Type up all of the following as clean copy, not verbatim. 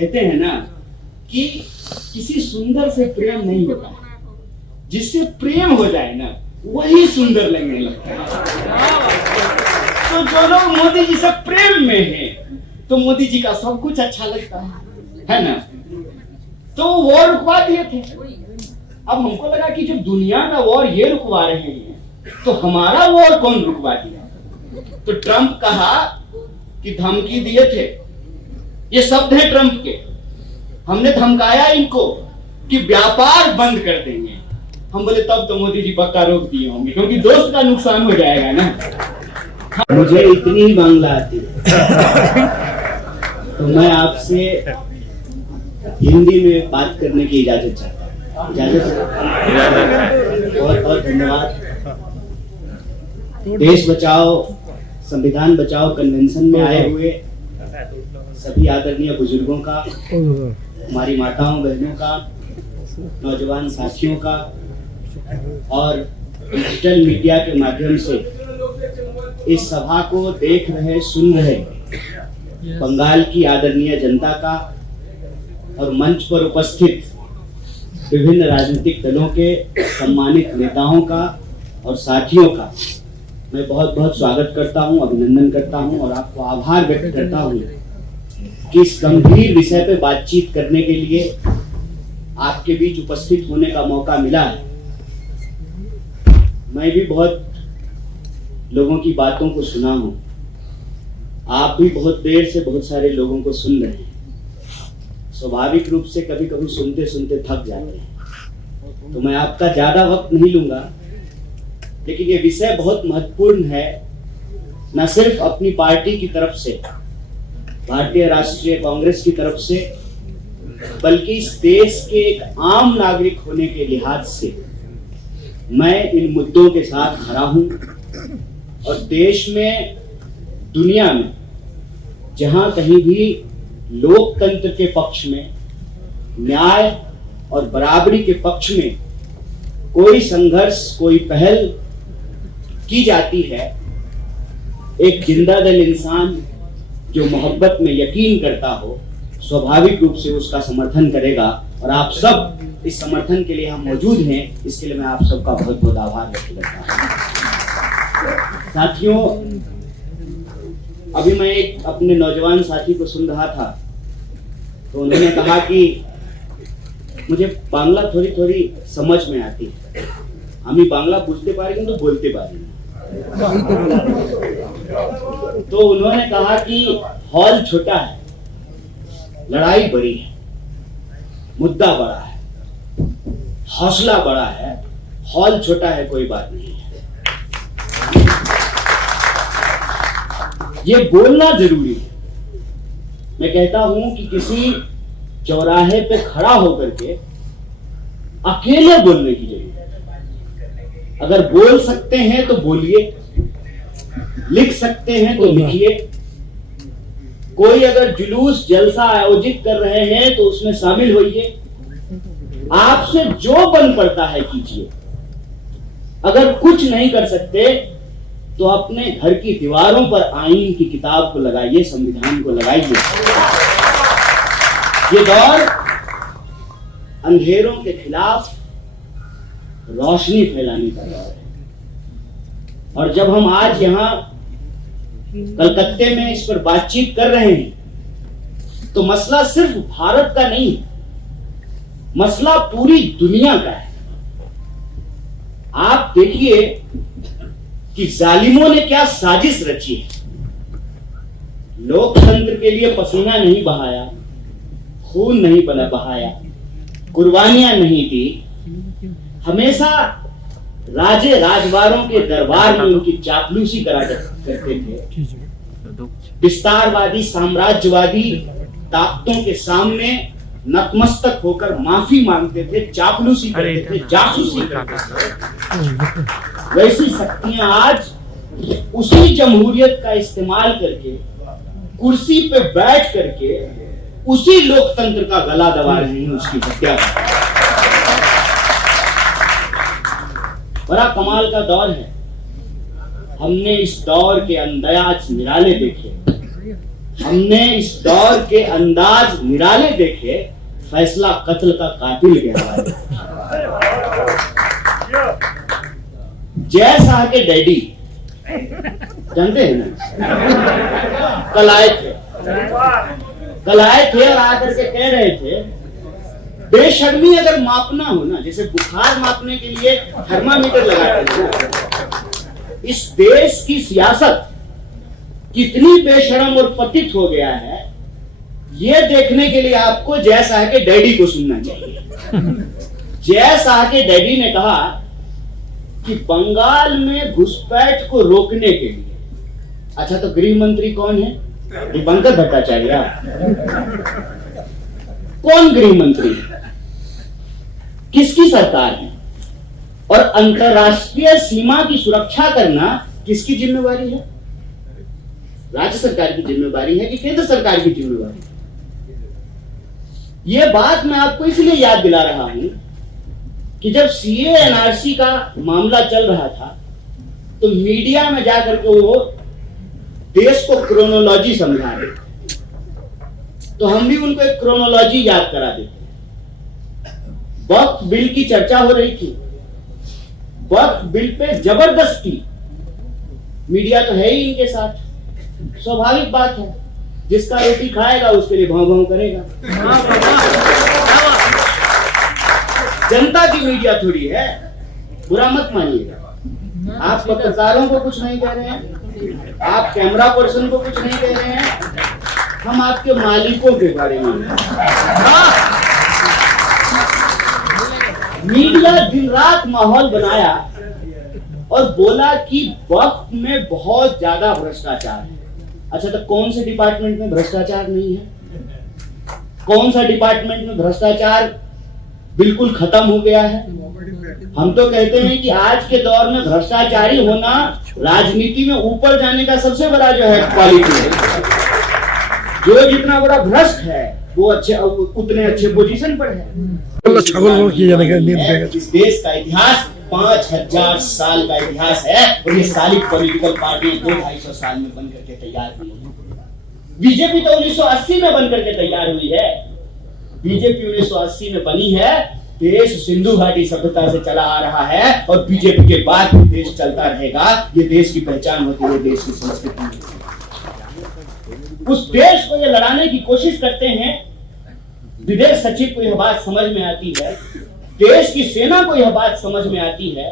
कहते हैं ना कि किसी सुंदर से प्रेम नहीं होता, जिससे प्रेम हो जाए ना वही सुंदर लगने लगता है। तो जो लोग मोदी जी से प्रेम में हैं तो मोदी जी का सब कुछ अच्छा लगता है ना। तो वॉर रुकवा दिए थे। अब हमको लगा कि जो दुनिया का वॉर ये रुकवा रहे हैं तो हमारा वॉर कौन रुकवा दिया। तो ट्रंप कहा कि धमकी दिए थे, ये शब्द है ट्रंप के, हमने धमकाया इनको कि व्यापार बंद कर देंगे। हम बोले तब तो मोदी जी पक्का रोक दिए होंगे, क्योंकि दोस्त का नुकसान हो जाएगा ना। मुझे इतनी ही बांग्ला आती है तो मैं आपसे हिंदी में बात करने की इजाजत चाहता हूँ। इजाजत। बहुत बहुत धन्यवाद। देश बचाओ संविधान बचाओ कन्वेंशन में आए हुए सभी आदरणीय बुजुर्गों का, हमारी माताओं बहनों का, नौजवान साथियों का और डिजिटल मीडिया के माध्यम से इस सभा को देख रहे सुन रहे बंगाल की आदरणीय जनता का और मंच पर उपस्थित विभिन्न राजनीतिक दलों के सम्मानित नेताओं का और साथियों का मैं बहुत बहुत स्वागत करता हूं, अभिनंदन करता हूं और आपको आभार व्यक्त करता हूं कि इस गंभीर विषय पे बातचीत करने के लिए आपके बीच उपस्थित होने का मौका मिला है। मैं भी बहुत लोगों की बातों को सुना हूं, आप भी बहुत देर से बहुत सारे लोगों को सुन रहे हैं। स्वाभाविक रूप से कभी कभी सुनते सुनते थक जाते हैं, तो मैं आपका ज्यादा वक्त नहीं लूंगा, लेकिन ये विषय बहुत महत्वपूर्ण है, न सिर्फ अपनी पार्टी की तरफ से, भारतीय राष्ट्रीय कांग्रेस की तरफ से, बल्कि इस देश के एक आम नागरिक होने के लिहाज से मैं इन मुद्दों के साथ खड़ा हूं और देश में, दुनिया में जहां कहीं भी लोकतंत्र के पक्ष में, न्याय और बराबरी के पक्ष में कोई संघर्ष, कोई पहल की जाती है, एक जिंदा दिल इंसान जो मोहब्बत में यकीन करता हो स्वाभाविक रूप से उसका समर्थन करेगा। और आप सब इस समर्थन के लिए हम मौजूद हैं, इसके लिए मैं आप सबका बहुत बहुत आभार व्यक्त करता हूं। साथियों, अभी मैं एक अपने नौजवान साथी को सुन रहा था तो उन्होंने कहा कि मुझे बांग्ला थोड़ी थोड़ी समझ में आती है, हम बांग्ला बुझते पा रहे हैं तो बोलते पा रहे हैं। तो उन्होंने कहा कि हॉल छोटा है, लड़ाई बड़ी है, मुद्दा बड़ा है, हौसला बड़ा है, हॉल छोटा है, कोई बात नहीं है। ये बोलना जरूरी है। मैं कहता हूं कि किसी चौराहे पे खड़ा होकर के अकेले बोलने की जरूरत है। अगर बोल सकते हैं तो बोलिए, लिख सकते हैं तो लिखिए। कोई अगर जुलूस जलसा आयोजित कर रहे हैं तो उसमें शामिल होइए। आपसे जो बन पड़ता है कीजिए। अगर कुछ नहीं कर सकते तो अपने घर की दीवारों पर आईन की किताब को लगाइए, संविधान को लगाइए। ये दौर अंधेरों के खिलाफ रोशनी फैलाने का दौर है। और जब हम आज यहां कलकत्ते में इस पर बातचीत कर रहे हैं तो मसला सिर्फ भारत का नहीं है, मसला पूरी दुनिया का है। आप देखिए कि जालिमों ने क्या साजिश रची है। लोकतंत्र के लिए पसीना नहीं बहाया, खून नहीं बहाया, कुर्बानियां नहीं दी, हमेशा राजे राजवारों के दरबार में उनकी चापलूसी करा करते थे। विस्तारवादी साम्राज्यवादी ताकतों के सामने नतमस्तक होकर माफी मांगते थे, चापलूसी करते थे, जासूसी करते थे। वैसी शक्तियां आज उसी जमहूरियत का इस्तेमाल करके कुर्सी पे बैठ करके उसी लोकतंत्र का गला दबा रही हैं, उसकी हत्या कर। बड़ा कमाल का दौर है। हमने इस दौर के अंदाज निराले देखे, हमने इस दौर के अंदाज निराले देखे, फैसला कत्ल का कातिल के हवाले। जय शाह के डैडी जानते हैं ना, कल आए थे और आकर के कह रहे थे बेशर्मी अगर मापना हो ना, जैसे बुखार मापने के लिए थर्मामीटर लगाते हैं, इस देश की सियासत कितनी बेशर्म और पतित हो गया है, ये देखने के लिए आपको जय शाह के डैडी को सुनना चाहिए। जय शाह के डैडी ने कहा कि बंगाल में घुसपैठ को रोकने के लिए, अच्छा तो गृह मंत्री कौन है? दीपंकर भट्टाचार्य। कौन गृह मंत्री है? किसकी सरकार है? और अंतरराष्ट्रीय सीमा की सुरक्षा करना किसकी जिम्मेवारी है? राज्य सरकार की जिम्मेवारी है कि केंद्र सरकार की जिम्मेवारी? यह बात मैं आपको इसलिए याद दिला रहा हूं कि जब सीए एनआरसी का मामला चल रहा था तो मीडिया में जाकर के वो देश को क्रोनोलॉजी समझा रहे थे, तो हम भी उनको एक क्रोनोलॉजी याद करा देते। वक्फ बिल की चर्चा हो रही थी, वक्फ बिल पे जबरदस्ती, मीडिया तो है ही इनके साथ, स्वाभाविक बात है, जिसका रोटी खाएगा उसके लिए भाव भाव करेगा। जनता की मीडिया थोड़ी है, बुरा मत मानिएगा। आप पत्रकारों को कुछ नहीं कह रहे हैं, आप कैमरा पर्सन को कुछ नहीं कह रहे हैं, हम आपके मालिकों के बारे में। मीडिया दिन रात माहौल बनाया और बोला कि वक्फ में बहुत ज्यादा भ्रष्टाचार है। अच्छा तो कौन से डिपार्टमेंट में भ्रष्टाचार नहीं है? कौन सा डिपार्टमेंट में भ्रष्टाचार बिल्कुल खत्म हो गया है? हम तो कहते हैं कि आज के दौर में भ्रष्टाचारी होना राजनीति में ऊपर जाने का सबसे बड़ा जो है क्वालिटी है। जो जितना बड़ा भ्रष्ट है वो उतने अच्छे पोजीशन पर है। इस देश का इतिहास 5000 साल का इतिहास है और ये सारी पॉलिटिकल पार्टियां 200-250 साल में बन करके तैयार हुई है। बीजेपी तो 1980 में बन करके तैयार हुई है। बीजेपी 1980 में बनी है, देश सिंधु घाटी सभ्यता से चला आ रहा है और बीजेपी के बाद भी देश चलता रहेगा। ये देश की पहचान होती है, देश की संस्कृति। उस देश को ये लड़ाने की कोशिश करते हैं। विदेश सचिव को यह बात समझ में आती है, देश की सेना को यह बात समझ में आती है,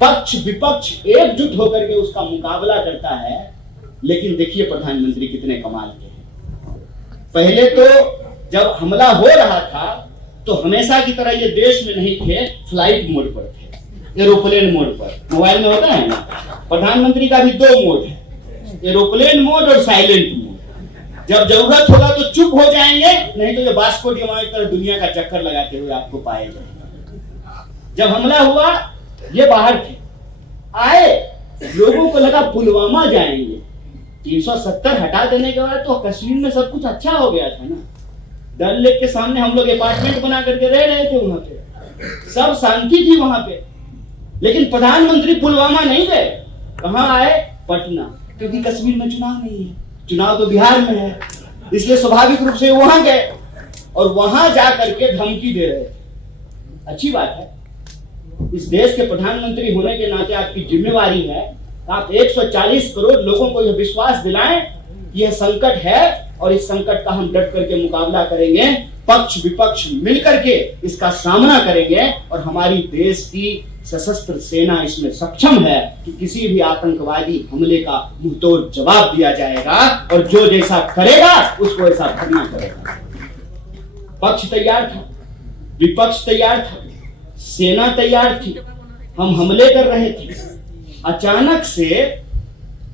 पक्ष विपक्ष एकजुट होकर के उसका मुकाबला करता है। लेकिन देखिए प्रधानमंत्री कितने कमाल के हैं। पहले तो जब हमला हो रहा था तो हमेशा की तरह ये देश में नहीं थे, फ्लाइट मोड पर थे, एरोप्लेन मोड पर। मोबाइल में होता है ना, प्रधानमंत्री का भी 2 मोड है, एरोप्लेन मोड और साइलेंट मोड। जब जरूरत होगा तो चुप हो जाएंगे, नहीं तो ये बास्को डी गामा की तरह दुनिया का चक्कर लगाते हुए आपको पाए जाएंगे। जब हमला हुआ ये बाहर थे, आए, लोगों को लगा पुलवामा जाएंगे। 370 हटा देने के बाद तो कश्मीर में सब कुछ अच्छा हो गया था ना। डल लेक के सामने हम लोग अपार्टमेंट बना करके रह रहे थे, वहां पे सब शांति थी वहां पे। लेकिन प्रधानमंत्री पुलवामा नहीं गए, कहां आए? पटना, क्योंकि कश्मीर में चुनाव नहीं है, चुनाव तो बिहार में है, इसलिए स्वाभाविक रूप से वहां गए और वहां जाकर के धमकी दे रहे थे। अच्छी बात है, इस देश के प्रधानमंत्री होने के नाते आपकी जिम्मेवारी है, आप 140 करोड़ लोगों को यह विश्वास दिलाएं कि यह संकट है और इस संकट का हम डट करके मुकाबला करेंगे, पक्ष विपक्ष मिलकर के इसका सामना करेंगे और हमारी देश की सशस्त्र सेना इसमें सक्षम है कि किसी भी आतंकवादी हमले का मुंहतोड़ जवाब दिया जाएगा और जो जैसा करेगा उसको ऐसा भरना पड़ेगा। पक्ष तैयार था, विपक्ष तैयार था, सेना तैयार थी, हम हमले कर रहे थे। अचानक से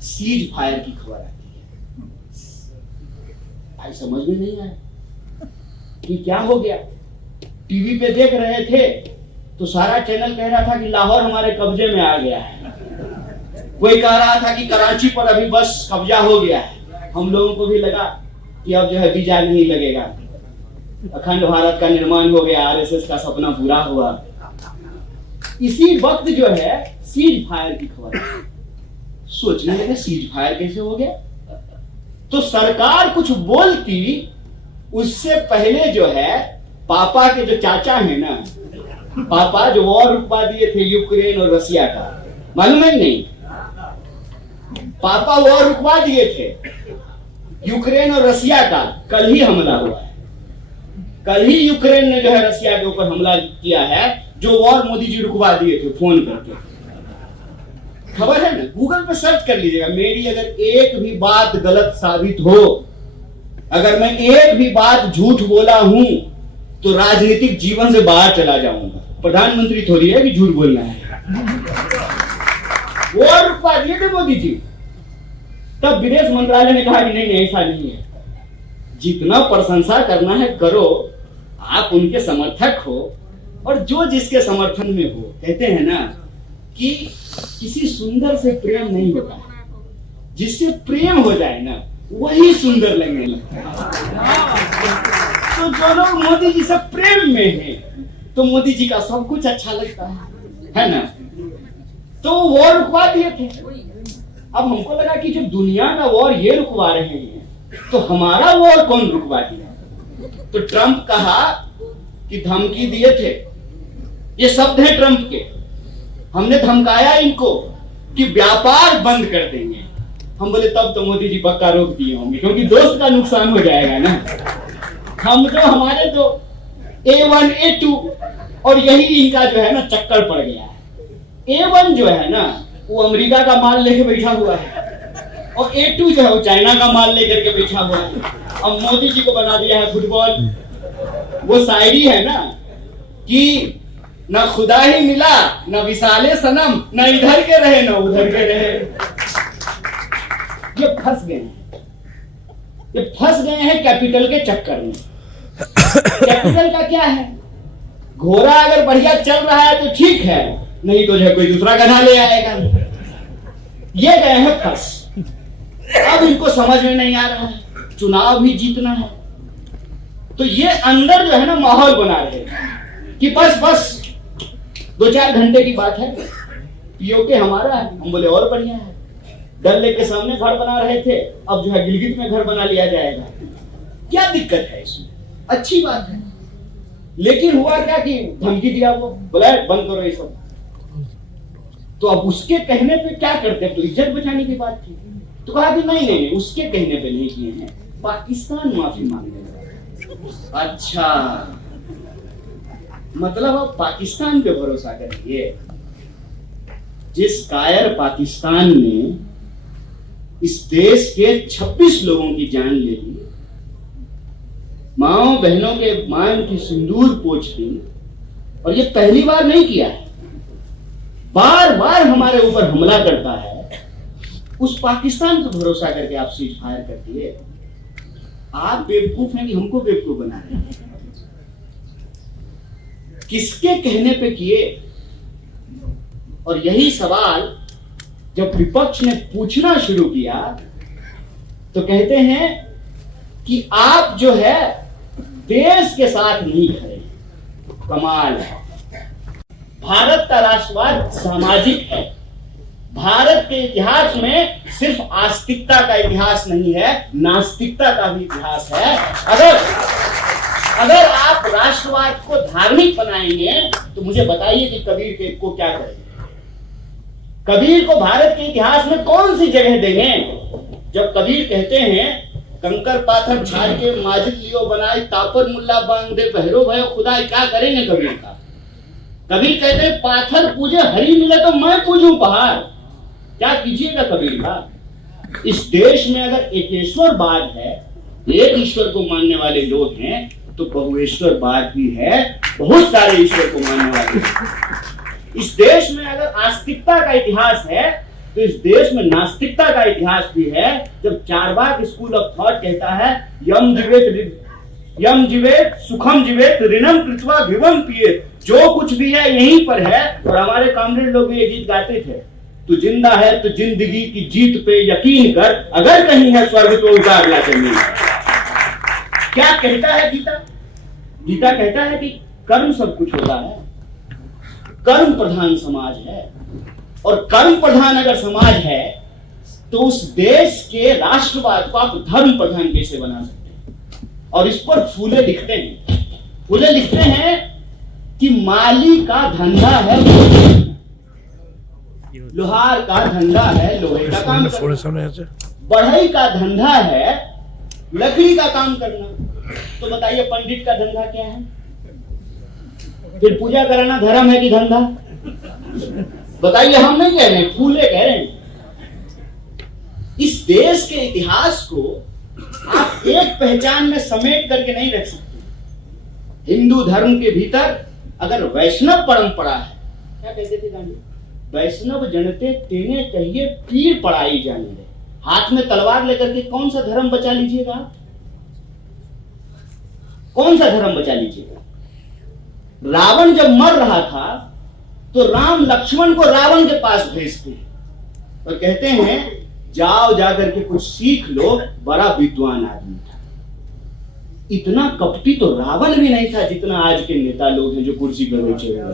सीज फायर की खबर आती है। भाई समझ में नहीं आया कि क्या हो गया। टीवी पे देख रहे थे तो सारा चैनल कह रहा था कि लाहौर हमारे कब्जे में आ गया है, कोई कह रहा था कि कराची पर अभी बस कब्जा हो गया है। हम लोगों को भी लगा कि अब जो है वीजा नहीं लगेगा, अखंड भारत का निर्माण हो गया, आरएसएस का सपना पूरा हुआ। इसी वक्त जो है सीज फायर की खबर, सोचने लगे सीज फायर कैसे हो गया। तो सरकार कुछ बोलती उससे पहले जो है पापा के जो चाचा है ना, पापा जो वॉर रुकवा दिए थे यूक्रेन और रसिया का, मालूम है नहीं? पापा वॉर रुकवा दिए थे यूक्रेन और रसिया का। कल ही हमला हुआ है, कल ही यूक्रेन ने जो है रसिया के ऊपर हमला किया है, जो वॉर मोदी जी रुकवा दिए थे फोन करके। खबर है ना, गूगल पे सर्च कर लीजिएगा। मेरी अगर एक भी बात गलत साबित हो, अगर मैं एक भी बात झूठ बोला हूं, तो राजनीतिक जीवन से बाहर चला जाऊंगा। प्रधानमंत्री थोड़ी है कि झूठ बोलना है। वॉर रुकवा दिए थे मोदी जी, तब विदेश मंत्रालय ने कहा कि नहीं ऐसा नहीं है। जितना प्रशंसा करना है करो, आप उनके समर्थक हो, और जो जिसके समर्थन में हो। कहते हैं ना कि किसी सुंदर से प्रेम नहीं होता, जिससे प्रेम हो जाए ना वही सुंदर लगने लगता है। तो जो लोग मोदी जी से प्रेम में हैं, तो मोदी जी का सब कुछ अच्छा लगता है ना? तो वॉर रुकवा दिए थे। अब हमको लगा कि जब दुनिया का वॉर ये रुकवा रहे हैं, तो हमारा वॉर कौन रुकवा दिया? तो ट्रंप कहा कि धमकी दिए थे, ये शब्द है ट्रंप के, हमने धमकाया इनको कि व्यापार बंद कर देंगे। हम बोले तब तो मोदी जी पक्का रोक दिए होंगे, क्योंकि दोस्त का नुकसान हो जाएगा ना। हम जो हमारे तो A1 A2 और यही इनका जो है ना चक्कर पड़ गया है। A1 जो है ना वो अमेरिका का माल लेके बैठा हुआ है, और A2 जो है वो चाइना का माल लेकर के बैठा हुआ है। अब मोदी जी को बना दिया है फुटबॉल। वो शायरी है ना कि न खुदा ही मिला न विशाले सनम, न इधर के रहे न उधर के रहे। ये फंस गए हैं, ये फंस गए हैं कैपिटल के चक्कर में। कैपिटल का क्या है? घोड़ा अगर बढ़िया चल रहा है तो ठीक है, नहीं तो जो कोई दूसरा गधा ले आएगा। ये गए हैं फंस। अब इनको समझ में नहीं आ रहा है, चुनाव भी जीतना है, तो ये अंदर जो है ना माहौल बना रहे हैं कि बस बस 2-4 घंटे की बात है, पीओके हमारा है। हम बोले और बढ़िया है, डल लेक के सामने घर बना रहे थे, अब जो है गिलगित में घर बना लिया जाएगा। क्या दिक्कत है इसमें? अच्छी बात है। लेकिन हुआ क्या कि धमकी दिया, वो बोला बंद करो ये सब। तो अब उसके कहने पे क्या करते? तो इज्जत बचाने की बात थी, तो कहा कि नहीं नहीं उसके कहने पे नहीं किए हैं, पाकिस्तान माफी मांगेगा। अच्छा, मतलब अब पाकिस्तान पे भरोसा करेंगे? जिस कायर पाकिस्तान ने इस देश के 26 लोगों की जान ले ली, माओ बहनों के मान की सिंदूर पोंछ दी, और ये पहली बार नहीं किया है, बार बार हमारे ऊपर हमला करता है, उस पाकिस्तान पर भरोसा करके आप सीज फायर कर दिए। आप बेवकूफ हैं कि हमको बेवकूफ बना रहे हैं? किसके कहने पे किए? और यही सवाल जब विपक्ष ने पूछना शुरू किया, तो कहते हैं कि आप जो है देश के साथ नहीं खड़े। कमाल है। भारत का राष्ट्रवाद सामाजिक है। भारत के इतिहास में सिर्फ आस्तिकता का इतिहास नहीं है, नास्तिकता का भी इतिहास है। अगर आप राष्ट्रवाद को धार्मिक बनाएंगे, तो मुझे बताइए कि कबीर को क्या करेंगे? कबीर को भारत के इतिहास में कौन सी जगह देंगे? जब कबीर कहते हैं कंकर पाथर छाड़ के माजिद लियो बनाए, तापर मुल्ला बांधे बहरो भयो खुदा, क्या करेंगे कबीर का? कबीर कहते हैं पाथर पूजे हरी मिले तो मैं पूजूं पहाड़, क्या कीजिएगा कबीर का? इस देश में अगर एकेश्वरवाद है, एक ईश्वर को मानने वाले लोग हैं, तो बहुएश्वरवाद भी है, बहुत सारे ईश्वर को मानने वाले। इस देश में अगर आस्तिकता का इतिहास है, तो इस देश में नास्तिकता का इतिहास भी है। जब चारवाक स्कूल ऑफ थॉट कहता है यम जीवेत सुखम जीवेत ऋणम कृत्वा भिवम पिएत, जो कुछ भी है यहीं पर है। और हमारे कामरेड लोग भी ये गीत गाते थे, तू जिंदा है तो जिंदगी की जीत पे यकीन कर, अगर कहीं है स्वर्ग तो उतार ला जमीन। क्या कहता है गीता? गीता कहता है कि कर्म सब कुछ होता है, कर्म प्रधान समाज है, और कर्म प्रधान अगर समाज है तो उस देश के राष्ट्रवाद को आप धर्म प्रधान कैसे बना सकते हैं? और इस पर फूले लिखते हैं कि माली का धंधा है, लोहार का धंधा है लोहे का काम करना, बढ़ई का धंधा है लकड़ी का काम करना। तो बताइए पंडित का धंधा क्या है? फिर पूजा कराना धर्म है कि धंधा? बताइए, हम नहीं कह रहे हैं, फूले कह रहे हैं। इस देश के इतिहास को आप एक पहचान में समेट करके नहीं रख सकते। हिंदू धर्म के भीतर अगर वैष्णव परंपरा है, क्या कहते थे गांधी? वैष्णव जनते तेने कहिए पीर पड़ाई जाने रहे। हाथ में तलवार लेकर के कौन सा धर्म बचा लीजिएगा? कौन सा धर्म बचा लीजिएगा? रावण जब मर रहा था तो राम लक्ष्मण को रावण के पास भेजते हैं और कहते हैं जाओ जाकर के कुछ सीख लो, बड़ा विद्वान आदमी था। इतना कपटी तो रावण भी नहीं था जितना आज के नेता लोग हैं जो कुर्सी पर बैठे हुए हैं।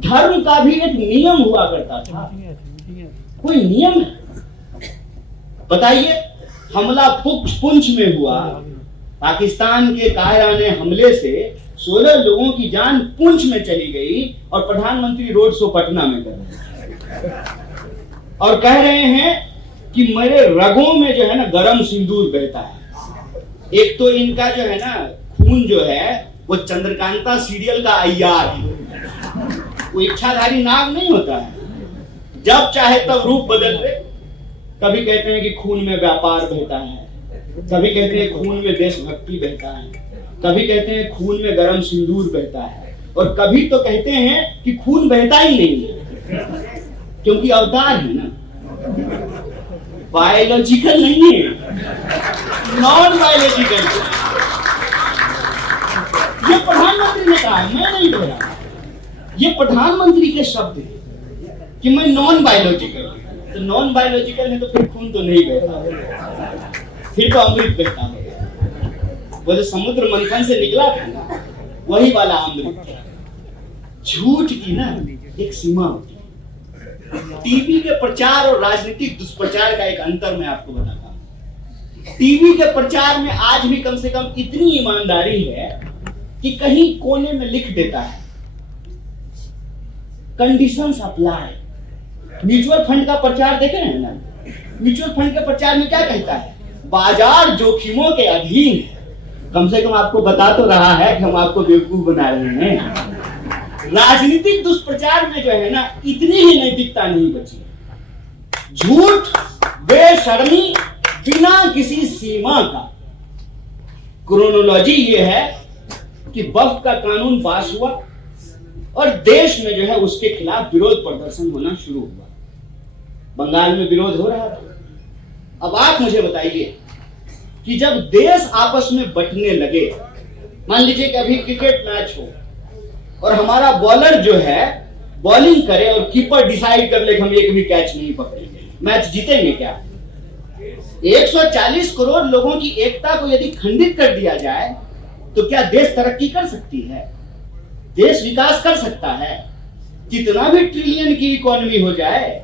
धर्म का भी एक नियम हुआ करता था। कोई नियम बताइए? हमला पुंछ में हुआ, पाकिस्तान के कायराने हमले से 16 लोगों की जान पुंछ में चली गई और प्रधानमंत्री रोड शो पटना में कर रहे हैं और कह रहे हैं कि मेरे रगों में जो है ना गरम सिंदूर बहता है। एक तो इनका जो है ना खून जो है वो चंद्रकांता सीरियल का अय्यार है। वो इच्छाधारी नाग नहीं होता है, जब चाहे तब रूप बदल ले। कभी कहते हैं कि खून में व्यापार बहता है, कभी कहते हैं खून में देशभक्ति बहता है, कभी कहते हैं खून में गरम सिंदूर बहता है, और कभी तो कहते हैं कि खून बहता ही नहीं है क्योंकि अवतार है ना, बायोलॉजिकल नहीं है, नॉन बायोलॉजिकल। ये प्रधानमंत्री ने कहा है, मैं नहीं कह रहा। ये प्रधानमंत्री के शब्द हैं कि मैं नॉन बायोलॉजिकल। तो नॉन बायोलॉजिकल है तो फिर खून तो नहीं बहता, फिर तो अमृत बहता है। वो जो समुद्र मंथन से निकला था ना, वही वाला अमृत। झूठ की ना एक सीमा होती है। टीवी के प्रचार और राजनीतिक दुष्प्रचार का एक अंतर मैं आपको बताता हूं। टीवी के प्रचार में आज भी कम से कम इतनी ईमानदारी है कि कहीं कोने में लिख देता है कंडीशंस अप्लाई। म्यूचुअल फंड का प्रचार देखे हैं ना? म्यूचुअल फंड के प्रचार में क्या कहता है? बाजार जोखिमों के अधीन है। कम से कम आपको बता तो रहा है कि हम आपको बेवकूफ बना रहे हैं। राजनीतिक दुष्प्रचार में जो है ना इतनी ही नैतिकता नहीं बची। झूठ, बेशर्मी, बिना किसी सीमा का। क्रोनोलॉजी ये है कि वक्फ का कानून पास हुआ और देश में जो है उसके खिलाफ विरोध प्रदर्शन होना शुरू हुआ। बंगाल में विरोध हो रहा था। अब आप मुझे बताइए कि जब देश आपस में बंटने लगे, मान लीजिए कि अभी क्रिकेट मैच हो और हमारा बॉलर जो है बॉलिंग करे और कीपर डिसाइड कर ले कि हम एक भी कैच नहीं पकड़ेंगे, मैच जीतेंगे क्या? 140 करोड़ लोगों की एकता को यदि खंडित कर दिया जाए तो क्या देश तरक्की कर सकती है? देश विकास कर सकता है? कितना भी ट्रिलियन की इकोनॉमी हो जाए,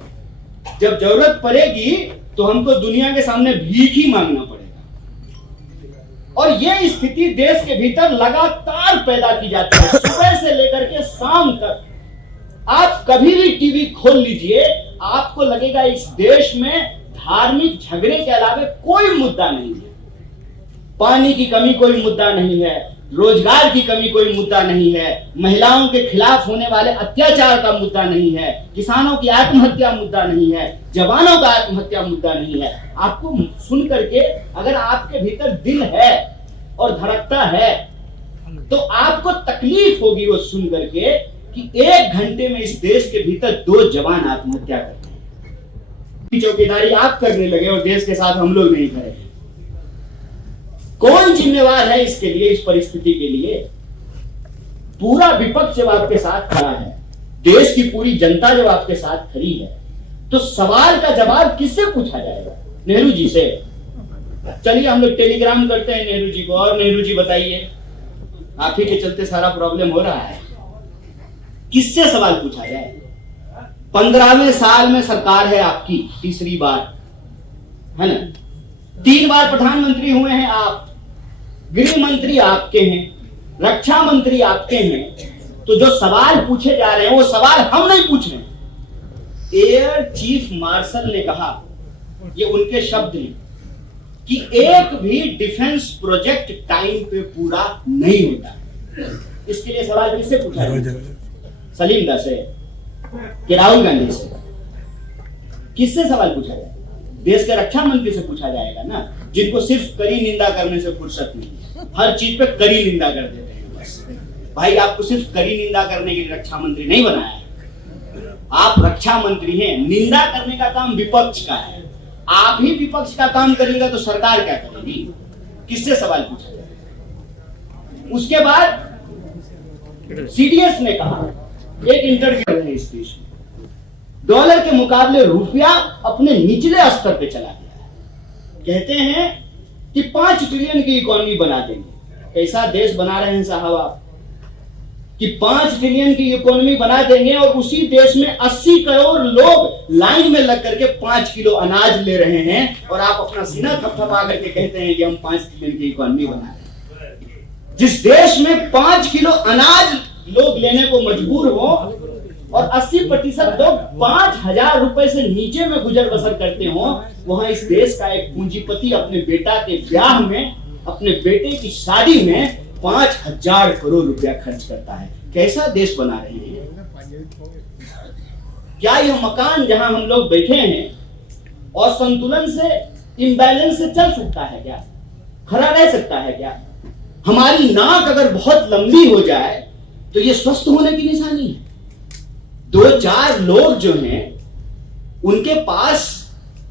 जब जरूरत पड़ेगी तो हमको दुनिया के सामने भीख ही मांगना पड़ेगा। और यह स्थिति देश के भीतर लगातार पैदा की जाती है, सुबह से लेकर के शाम तक। आप कभी भी टीवी खोल लीजिए, आपको लगेगा इस देश में धार्मिक झगड़े के अलावा कोई मुद्दा नहीं है। पानी की कमी कोई मुद्दा नहीं है, रोजगार की कमी कोई मुद्दा नहीं है, महिलाओं के खिलाफ होने वाले अत्याचार का मुद्दा नहीं है, किसानों की आत्महत्या मुद्दा नहीं है, जवानों का आत्महत्या मुद्दा नहीं है। आपको सुन करके अगर आपके भीतर दिल है और धड़कता है तो आपको तकलीफ होगी वो सुन करके कि 1 घंटे में इस देश के भीतर 2 जवान आत्महत्या करते हैं। चौकीदारी आप करने लगे और देश के साथ हम लोग नहीं करें। कौन जिम्मेवार है इसके लिए, इस परिस्थिति के लिए? पूरा विपक्ष जब आपके साथ खड़ा है, देश की पूरी जनता जब आपके साथ खड़ी है, तो सवाल का जवाब किससे पूछा जाएगा? नेहरू जी से। चलिए हम लोग टेलीग्राम करते हैं नेहरू जी को, और नेहरू जी बताइए, आप ही के चलते सारा प्रॉब्लम हो रहा है। किससे सवाल पूछा जाए? 15वें साल में सरकार है आपकी, तीसरी बार, है ना। 3 बार प्रधानमंत्री हुए हैं आप, गृह मंत्री आपके हैं, रक्षा मंत्री आपके हैं। तो जो सवाल पूछे जा रहे हैं वो सवाल हम नहीं पूछ रहे हैं। एयर चीफ मार्शल ने कहा, ये उनके शब्द हैं, कि एक भी डिफेंस प्रोजेक्ट टाइम पे पूरा नहीं होता। इसके लिए सवाल किससे पूछा जाए? सलीम दा से कि राहुल गांधी से? किससे सवाल पूछा जाए? देश के रक्षा मंत्री से पूछा जाएगा ना, जिनको सिर्फ कड़ी निंदा करने से फुर्सत नहीं, हर चीज पे कड़ी निंदा कर देते हैं बस। भाई आपको सिर्फ कड़ी निंदा करने के लिए रक्षा मंत्री नहीं बनाया है, आप रक्षा मंत्री हैं। निंदा करने का काम विपक्ष का है। आप ही विपक्ष का काम करेंगे तो सरकार क्या करेगी? किससे सवाल पूछा जाए? उसके बाद सीडीएस ने कहा, एक इंटरव्यू है इस देश में, डॉलर के मुकाबले रुपया अपने निचले स्तर पे चला गया है। कहते हैं कि 5 ट्रिलियन की इकोनॉमी बना देंगे। कैसा देश बना रहे हैं साहब आप, कि 5 ट्रिलियन की इकोनॉमी बना देंगे और उसी देश में 80 करोड़ लोग लाइन में लग करके 5 किलो अनाज ले रहे हैं, और आप अपना सीना थपथपा करके कहते हैं कि हम 5 ट्रिलियन की इकोनॉमी बना रहे हैं। जिस देश में 5 किलो अनाज लोग लेने को मजबूर हो और 80% लोग 5,000 रुपए से नीचे में गुजर बसर करते हो, वहां इस देश का एक पूंजीपति अपने बेटा के ब्याह में, अपने बेटे की शादी में 5,000 करोड़ रुपया खर्च करता है। कैसा देश बना रहे हैं? क्या यह मकान जहां हम लोग बैठे हैं और संतुलन से, इम्बैलेंस से चल सकता है क्या? खड़ा रह सकता है क्या? हमारी नाक अगर बहुत लंबी हो जाए तो ये स्वस्थ होने की निशानी है। 2-4 लोग जो हैं उनके पास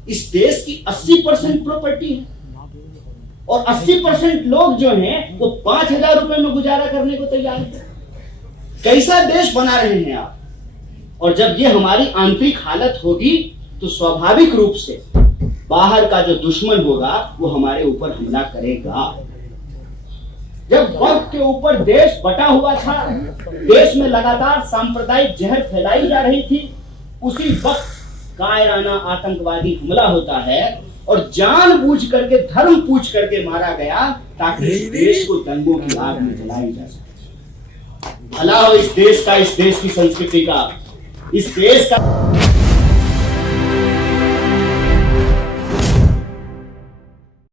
इस देश की 80% प्रॉपर्टी है, और 80% लोग जो हैं वो 5,000 रुपए में गुजारा करने को तैयार है। कैसा देश बना रहे हैं आप? और जब ये हमारी आंतरिक हालत होगी तो स्वाभाविक रूप से बाहर का जो दुश्मन होगा वो हमारे ऊपर हमला करेगा। जब वक्त के ऊपर देश बटा हुआ था, देश में लगातार सांप्रदायिक जहर फैलाई जा रही थी, उसी वक्त कायराना आतंकवादी हमला होता है और जानबूझ करके, धर्म पूछ करके मारा गया ताकि इस देश को दंगों की आग में जलाई जा सके। भला हो इस देश का, इस देश की संस्कृति का, इस देश का।